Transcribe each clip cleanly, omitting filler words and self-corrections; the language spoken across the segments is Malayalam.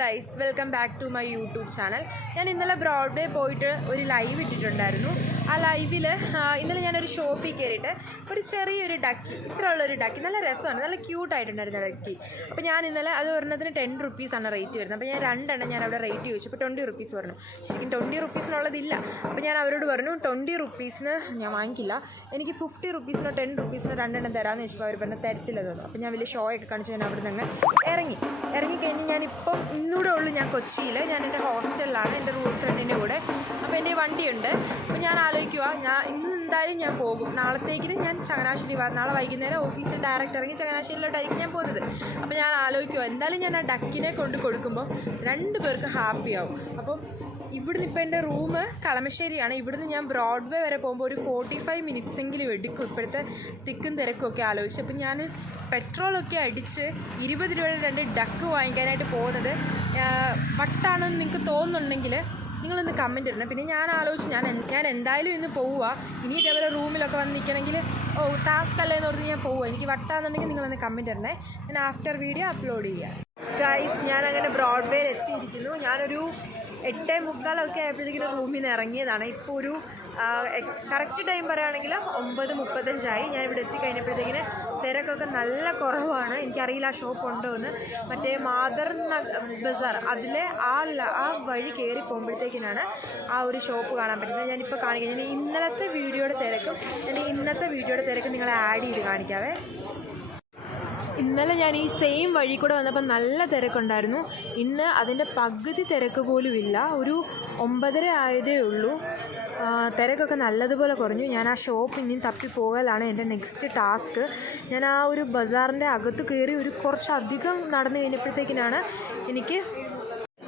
Guys, welcome back to my YouTube channel. ഞാൻ ഇന്നലെ ബ്രോഡ്വേ പോയിട്ട് ഒരു ലൈവ് ഇട്ടിട്ടുണ്ടായിരുന്നു. ആ ലൈവിൽ ഇന്നലെ ഞാനൊരു ഷോപ്പിൽ കയറിയിട്ട് ഒരു ചെറിയൊരു ഡക്കി, ഇത്ര ഉള്ളൊരു ഡക്കി, നല്ല രസമാണ്, നല്ല ക്യൂട്ടായിട്ടുണ്ടായിരുന്നു ഡക്കി. അപ്പോൾ ഞാൻ ഇന്നലെ അത് ഒരെണ്ണത്തിന് 10 റുപ്പീസാണ് റേറ്റ് വരുന്നത്. അപ്പോൾ ഞാൻ രണ്ടെണ്ണം ഞാൻ അവിടെ റേറ്റ് ചോദിച്ചു. അപ്പോൾ 20 റുപ്പീസ് പറഞ്ഞു. ശരിക്കും 20 റുപ്പീസിനുള്ളതില്ല. അപ്പോൾ ഞാൻ അവരോട് പറഞ്ഞു 20 റുപ്പീസിന് ഞാൻ വാങ്ങിക്കില്ല, എനിക്ക് 50 റുപ്പീസിനോ 10 റുപ്പീസിനോ രണ്ടെണ്ണം തരാമെന്ന് ചോദിച്ചപ്പോൾ അവർ പറഞ്ഞാൽ തരത്തില്ല തോന്നുന്നു. അപ്പോൾ ഞാൻ വലിയ ഷോ ഒക്കെ കാണിച്ച് ഞാൻ അവിടെ നിന്ന് ഇറങ്ങിക്കഴിഞ്ഞ് ഞാനിപ്പം ഇന്നൂടെ ഉള്ളൂ ഞാൻ കൊച്ചിയിൽ. ഞാൻ എൻ്റെ ഹോസ്റ്റലിലാണ്, എൻ്റെ റൂം ഫ്രണ്ടിൻ്റെ കൂടെ. അപ്പോൾ എൻ്റെ വണ്ടിയുണ്ട്. അപ്പോൾ ഞാൻ ആലോചിക്കുക, ഇന്ന് എന്തായാലും ഞാൻ പോകും. നാളത്തേക്കിന് ഞാൻ ചങ്ങനാശ്ശേരി, നാളെ വൈകുന്നേരം ഓഫീസിൽ ഡയറക്റ്റ് ഇറങ്ങി ചങ്ങനാശ്ശേരിയിലോട്ടായിരിക്കും ഞാൻ പോകുന്നത്. അപ്പോൾ ഞാൻ ആലോചിക്കുക, എന്തായാലും ഞാൻ ആ ഡക്കിനെ കൊണ്ട് കൊടുക്കുമ്പോൾ 2 പേർക്ക് ഹാപ്പിയാവും. അപ്പം ഇവിടുന്ന് ഇപ്പോൾ എൻ്റെ റൂം കളമശ്ശേരിയാണ്. ഇവിടുന്ന് ഞാൻ ബ്രോഡ്വേ വരെ പോകുമ്പോൾ ഒരു 45 മിനിറ്റ്സെങ്കിലും എടുക്കും, ഇപ്പോഴത്തെ തിക്കും തിരക്കും ഒക്കെ ആലോചിച്ച്. അപ്പം ഞാൻ പെട്രോളൊക്കെ അടിച്ച് 20 രൂപയുടെ 2 ഡക്ക് വാങ്ങിക്കാനായിട്ട് പോകുന്നത് വട്ടാണെന്ന് നിങ്ങൾക്ക് തോന്നുന്നുണ്ടെങ്കിൽ നിങ്ങളൊന്ന് കമൻറ്റ് ഇടണം. പിന്നെ ഞാൻ ആലോചിച്ച് ഞാൻ എന്തായാലും ഇന്ന് പോവുക. ഇനി ഇതേപോലെ റൂമിലൊക്കെ വന്ന് നിൽക്കണമെങ്കിൽ ടാസ്ക് അല്ലേന്ന് പറഞ്ഞ് ഞാൻ പോവുക. എനിക്ക് വട്ടാന്നുണ്ടെങ്കിൽ നിങ്ങളൊന്ന് കമൻറ്റ് ഇടണേ. ഞാൻ ആഫ്റ്റർ വീഡിയോ അപ്ലോഡ് ചെയ്യാം. ഗൈസ്, ഞാനങ്ങനെ ബ്രോഡ്വേയിൽ എത്തിയിരിക്കുന്നു. ഞാനൊരു 8:45 ആയപ്പോഴത്തേക്കിനും റൂമിൽ നിന്ന് ഇറങ്ങിയതാണ്. ഇപ്പോൾ ഒരു കറക്റ്റ് ടൈം പറയുകയാണെങ്കിൽ 9:35 ഞാൻ ഇവിടെ എത്തിക്കഴിഞ്ഞപ്പോഴത്തേക്കിന് തിരക്കൊക്കെ നല്ല കുറവാണ്. എനിക്കറിയില്ല ആ ഷോപ്പ് ഉണ്ടോ എന്ന്. മറ്റേ മാദർ ബസാർ അതിലെ ആ വഴി കയറി പോകുമ്പോഴത്തേക്കിനാണ് ആ ഒരു ഷോപ്പ് കാണാൻ പറ്റുന്നത്. ഞാനിപ്പോൾ കാണിക്കാം. ഞാൻ ഇന്നത്തെ വീഡിയോയുടെ തിരക്കും നിങ്ങളെ ആഡ് ചെയ്ത് കാണിക്കാവേ. ഇന്നലെ ഞാൻ ഈ സെയിം വഴി കൂടെ വന്നപ്പോൾ നല്ല തിരക്കുണ്ടായിരുന്നു. ഇന്ന് അതിൻ്റെ പകുതി തിരക്ക് പോലും ഇല്ല. ഒരു 9:30 ആയതേ ഉള്ളൂ. തിരക്കൊക്കെ നല്ലതുപോലെ കുറഞ്ഞു. ഞാൻ ആ ഷോപ്പ് ഇനിയും തപ്പി പോകലാണ് എൻ്റെ നെക്സ്റ്റ് ടാസ്ക്. ഞാൻ ആ ഒരു ബസാറിൻ്റെ അകത്ത് കയറി കുറച്ചധികം നടന്നു കഴിഞ്ഞപ്പോഴത്തേക്കിനാണ്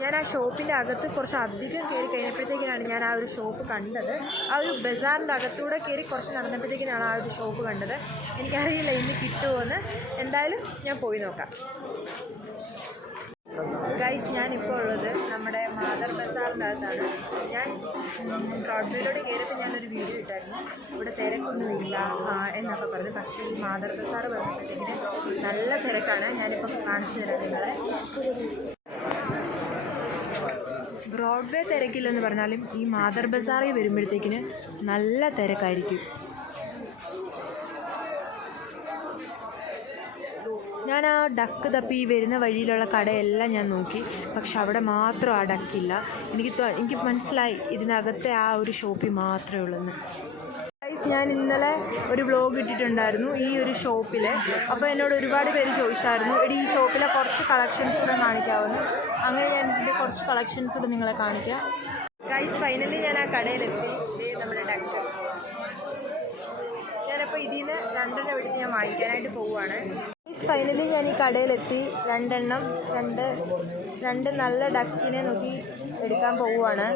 ഞാൻ ആ ഷോപ്പിൻ്റെ അകത്ത് കുറച്ചധികം കയറി കഴിഞ്ഞപ്പോഴത്തേക്കിനാണ് ഞാൻ ആ ഒരു ഷോപ്പ് കണ്ടത്. ആ ഒരു ബസാറിൻ്റെ അകത്തൂടെ കയറി കുറച്ച് നടന്നപ്പോഴത്തേക്കിനാണ് ആ ഒരു ഷോപ്പ് കണ്ടത്. എനിക്കറിയില്ല ഇന്ന് കിട്ടുമോയെന്ന്. എന്തായാലും ഞാൻ പോയി നോക്കാം. ഗൈസ്, ഞാനിപ്പോൾ ഉള്ളത് നമ്മുടെ മാദർ ബസാറിൻ്റെ അകത്താണ്. ഞാൻ ബ്രോഡ്വേയിലോട്ട് കയറിയപ്പോൾ ഞാനൊരു വീഡിയോ ഇട്ടായിരുന്നു, ഇവിടെ തിരക്കൊന്നുമില്ല എന്നൊക്കെ പറഞ്ഞു. പക്ഷേ ഈ മാദർ ബസാർ വന്നപ്പോഴത്തേക്കിന് നല്ല തിരക്കാണ്. ഞാനിപ്പോൾ കാണിച്ചു തരാം നിങ്ങളെ. ബ്രോഡ്വേ തിരക്കില്ലെന്ന് പറഞ്ഞാലും ഈ മാദർ ബസാറിൽ വരുമ്പോഴത്തേക്കിന് നല്ല തിരക്കായിരിക്കും. ഞാൻ ആ ഡക്ക് തപ്പി വരുന്ന വഴിയിലുള്ള കടയെല്ലാം ഞാൻ നോക്കി, പക്ഷെ അവിടെ മാത്രം ആ ഡക്കില്ല. എനിക്ക് മനസ്സിലായി ഇതിനകത്തെ ആ ഒരു ഷോപ്പിൽ മാത്രമേ ഉള്ളെന്ന്. ഞാൻ ഇന്നലെ ഒരു വ്ലോഗ് ഇട്ടിട്ടുണ്ടായിരുന്നു ഈ ഒരു ഷോപ്പിൽ. അപ്പോൾ എന്നോട് ഒരുപാട് പേര് ചോദിച്ചായിരുന്നു, ഈ ഷോപ്പിലെ കുറച്ച് കളക്ഷൻസ് കൂടെ കാണിക്കാമെന്ന്. അങ്ങനെ ഞാൻ ഇതിൻ്റെ കുറച്ച് കളക്ഷൻസ് കൂടെ നിങ്ങളെ കാണിക്കാം. ഗൈസ്, ഫൈനലി ഞാൻ ആ കടയിലെത്തി. നമ്മുടെ ഡക്ക് ഞാനപ്പോൾ ഇതിൽ നിന്ന് 2 എടുത്ത് ഞാൻ വാങ്ങിക്കാനായിട്ട് പോവുകയാണ്. ഗൈസ്, ഫൈനലി ഞാൻ ഈ കടയിലെത്തി. 2 നല്ല ഡക്കിനെ നോക്കി എടുക്കാൻ പോവുകയാണ്.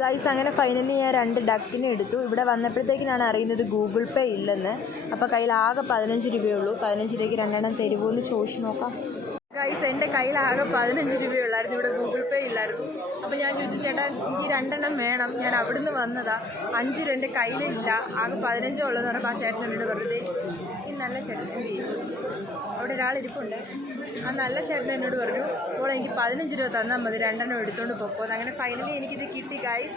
ഗൈസ്, അങ്ങനെ ഫൈനലി ഞാൻ 2 ഡക്കിനെ എടുത്തു. ഇവിടെ വന്നപ്പോഴത്തേക്കിനാണ് അറിയുന്നത് ഗൂഗിൾ പേ ഇല്ലെന്ന്. അപ്പോൾ കയ്യിലാകെ 15 രൂപയുള്ളൂ. 15 രൂപയ്ക്ക് 2 എണ്ണം തരുമോ എന്ന് ചോദിച്ചു നോക്കാം. ഗൈസ്, എൻ്റെ കയ്യിലാകെ 15 രൂപയുള്ളായിരുന്നു. ഇവിടെ ഗൂഗിൾ പേ ഇല്ലായിരുന്നു. അപ്പോൾ ഞാൻ ചോദിച്ചു, ചേട്ടാ എനിക്ക് 2 എണ്ണം വേണം, ഞാൻ അവിടുന്ന് വന്നതാ, 5 രൂപ എൻ്റെ കയ്യിലില്ല, ആകെ 15 ഉള്ളതെന്ന് പറഞ്ഞപ്പോൾ ആ ചേട്ടൻ എന്നോട് വെറുതെ, ഈ നല്ല ചേട്ടൻ എന്ത് ചെയ്യും, അവിടെ ഒരാളിരിപ്പുണ്ട്. ആ നല്ല ചേട്ടൻ എന്നോട് പറഞ്ഞു, അപ്പോൾ എനിക്ക് 15 രൂപ തന്നാൽ മതി, 2 എണ്ണം എടുത്തുകൊണ്ട് പോകുന്നത്. അങ്ങനെ ഫൈനലി എനിക്കിത് കിട്ടി ഗൈസ്.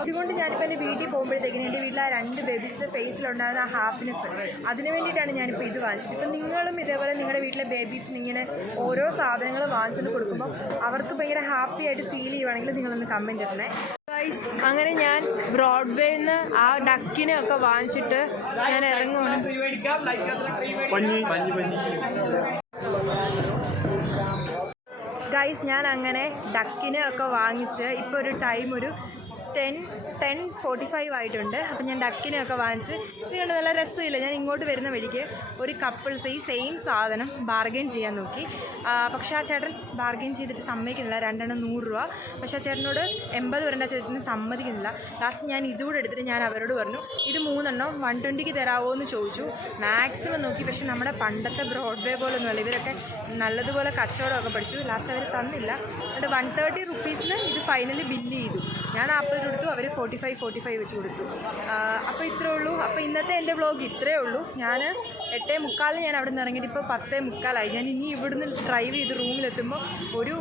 അതുകൊണ്ട് ഞാനിപ്പോൾ എൻ്റെ വീട്ടിൽ പോകുമ്പോഴത്തേക്കിനും എൻ്റെ വീട്ടിൽ ആ 2 ബേബീസിൻ്റെ ഫേസിലുണ്ടാകുന്ന ആ ഹാപ്പിനെസ്, അതിന് വേണ്ടിയിട്ടാണ് ഞാനിപ്പോൾ ഇത് വാങ്ങിച്ചത്. ഇപ്പം നിങ്ങളും ഇതേപോലെ നിങ്ങളുടെ വീട്ടിലെ ബേബീസിന് ഇങ്ങനെ ഓരോ സാധനങ്ങൾ വാങ്ങിച്ചുകൊണ്ട് കൊടുക്കുമ്പോൾ അവർക്ക് ഭയങ്കര ഹാപ്പി ആയിട്ട് ഫീൽ ചെയ്യുവാണെങ്കിൽ നിങ്ങളൊന്ന് കമൻറ്റ് ഇടണേ. ഗൈസ്, അങ്ങനെ ഞാൻ ബ്രോഡ്വേയിൽ നിന്ന് ആ ഡക്കിനെ ഒക്കെ വാങ്ങിച്ചിട്ട് ഞാൻ ഇറങ്ങുവാണ്. ഗൈസ്, ഞാൻ അങ്ങനെ ഡക്കിനെ ഒക്കെ വാങ്ങിച്ച് ഇപ്പോൾ ഒരു ടൈം ഒരു 10:45 ആയിട്ടുണ്ട്. അപ്പം ഞാൻ ഡക്കിനെയൊക്കെ വാങ്ങിച്ച് ഇതുകൊണ്ട് നല്ല രസമില്ല. ഞാൻ ഇങ്ങോട്ട് വരുന്ന വഴിക്ക് ഒരു കപ്പിൾസ് ഈ സെയിം സാധനം ബാർഗെയിൻ ചെയ്യാൻ നോക്കി. പക്ഷേ ആ ചേട്ടൻ ബാർഗെയിൻ ചെയ്തിട്ട് സമ്മതിക്കുന്നില്ല. 2 എണ്ണം 100 രൂപ. പക്ഷേ ആ ചേട്ടനോട് 80 വരേണ്ട ചേട്ടന് സമ്മതിക്കുന്നില്ല. ലാസ്റ്റ് ഞാൻ ഇതുകൂടെ എടുത്തിട്ട് ഞാൻ അവരോട് പറഞ്ഞു, ഇത് 3 എണ്ണം 120ക്ക് തരാമോ എന്ന് ചോദിച്ചു. മാക്സിമം നോക്കി, പക്ഷെ നമ്മുടെ പണ്ടത്തെ ബ്രോഡ്വേ പോലൊന്നുമല്ല. ഇവരൊക്കെ നല്ലതുപോലെ കച്ചവടമൊക്കെ പഠിച്ചു. ലാസ്റ്റ് അവർ തന്നില്ല. എന്നിട്ട് 130 റുപ്പീസിന് ഇത് ഫൈനലി ബില്ല് ചെയ്തു. ഞാൻ അപ്പോൾ കൊടുത്തു, അവർ 45 വെച്ച് കൊടുത്തു. അപ്പോൾ ഇത്രേ ഉള്ളൂ. അപ്പോൾ ഇന്നത്തെ എൻ്റെ വ്ളോഗ് ഇത്രയേ ഉള്ളൂ. ഞാൻ 8:45 ഞാൻ അവിടെ നിന്ന് ഇറങ്ങിയിട്ട് ഇപ്പോൾ 10:45. ഞാൻ ഇനി ഇവിടുന്ന് ഡ്രൈവ് ചെയ്ത് റൂമിലെത്തുമ്പോൾ ഒരു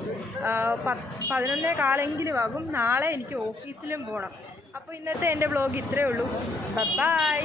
11:15 ആകും. നാളെ എനിക്ക് ഓഫീസിലും പോകണം. അപ്പോൾ ഇന്നത്തെ എൻ്റെ വ്ളോഗ് ഇത്രയേ ഉള്ളൂ. ബൈ.